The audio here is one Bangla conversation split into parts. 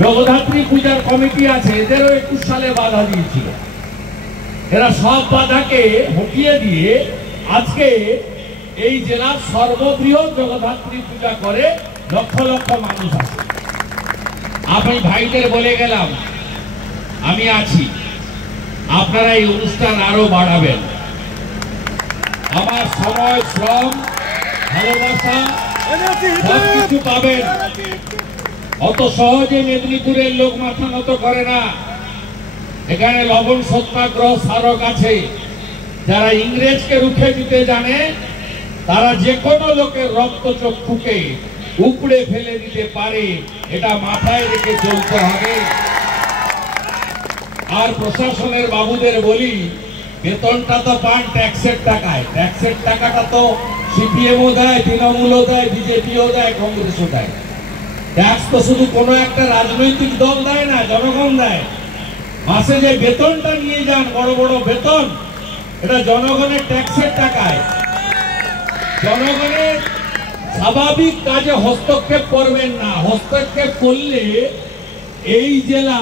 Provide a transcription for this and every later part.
জগদ্ধাত্রী পূজার কমিটি আছে, এদেরও 21 সালে বাধা দিয়েছিল। এরা সব বাধাকে হটিয়ে দিয়ে আজকে এই জেলার সর্ববৃহৎ জগদ্ধাত্রী পূজা করে লক্ষ লক্ষ মানুষ আছে। আমি ভাইদের বলে গেলাম আমি আছি, আপনারা এই অনুষ্ঠান আরো বাড়াবেন। আমার সময়, শ্রম, ভালোবাসা সবকিছু পাবেন। অত সহজে মেদিনীপুরের লোক মাথা নত করে না। এখানে লবণ সত্যাগ্রহ স্মারক আছে। যারা ইংরেজকে রুখে দিতে জানে তারা যে কোনো লোকের রক্তচক্ষুকে উপড়ে ফেলে দিতে পারে, এটা মাথায় রেখে চলতে হবে। আর প্রশাসনের বাবুদের বলি, বেতনটা তো পান ট্যাক্সের টাকায়। ট্যাক্সের টাকাটা তো সিপিএমও দেয়, তৃণমূলও দেয়, বিজেপিও দেয়, কংগ্রেসও দেয়। ট্যাক্স তো শুধু কোনো একটা রাজনৈতিক দল দেয় না, জনগণ দেয়। মাসে যে বেতনটা নিয়ে যান, বড় বড় বেতন, এটা জনগণের ট্যাক্সের টাকায়। জনগণের স্বাভাবিক কাজে হস্তক্ষেপ করবেন না। হস্তক্ষেপ করলে এই জেলা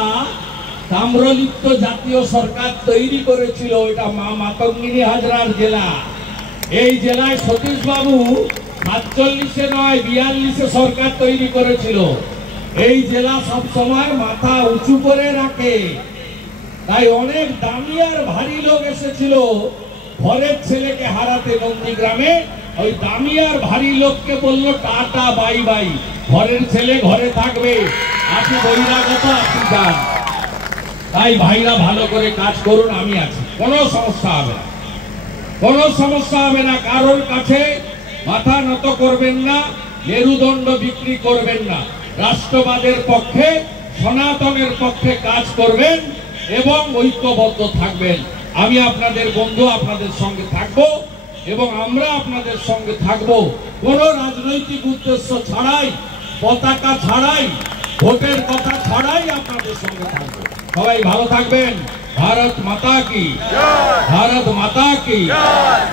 তাম্রলিপ্ত জাতীয় সরকার তৈরি করেছিল, এটা মা মাতঙ্গিনী হাজরার জেলা। এই জেলায় সতীশ বাবু ৪৭-এ নয় ৪২-এ সরকার তৈরি করেছিল। এই জেলা সব সময় মাথা উঁচু করে রাখে। তাই অনেক দামি আর ভারী লোক এসেছিল ঘরের ছেলেকে হারাতে নন্দীগ্রামে। ওই দামি আর ভারী লোককে বললো টাটা বাই বাই, ঘরের ছেলে ঘরে থাকবে, আপনি বহিরাগত, আপনি যান। তাই ভাইরা ভালো করে কাজ করুন, আমি আছি, কোনো সমস্যা হবে না, কোনো সমস্যা হবে না। কারোর কাছে মাথা নত করবেন না, মেরুদণ্ড বিক্রি করবেন না। রাষ্ট্রবাদের পক্ষে, সনাতনের পক্ষে কাজ করবেন এবং ঐক্যবদ্ধ থাকবেন। আমি আপনাদের বন্ধু, আপনাদের সঙ্গে থাকবো এবং আমরা আপনাদের সঙ্গে থাকবো। কোনো রাজনৈতিক উদ্দেশ্য ছাড়াই, পতাকা ছাড়াই, ভোটের কথা ছাড়াই আপনাদের সঙ্গে থাকবো। সবাই ভালো থাকবেন। ভারত মাতা কি জয়, ভারত মাতা কি জয়।